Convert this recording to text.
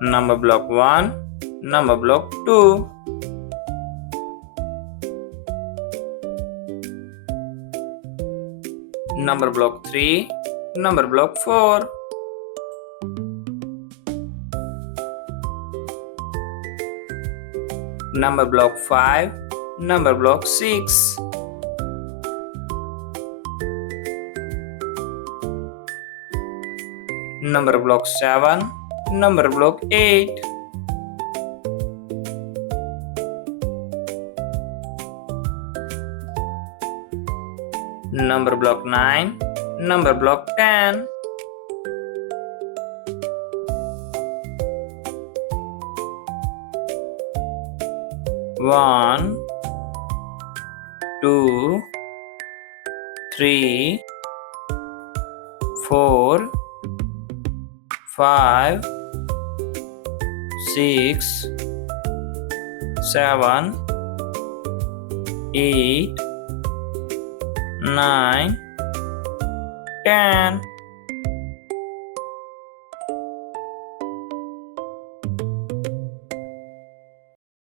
Number block 1, number block 2. Number block 3, number block 4. Number block 5, number block 6. Number block 7, number block 8. Number block 9, number block 10. One, 2, 3, 4, 5, 6, 7, 8, 9, 10.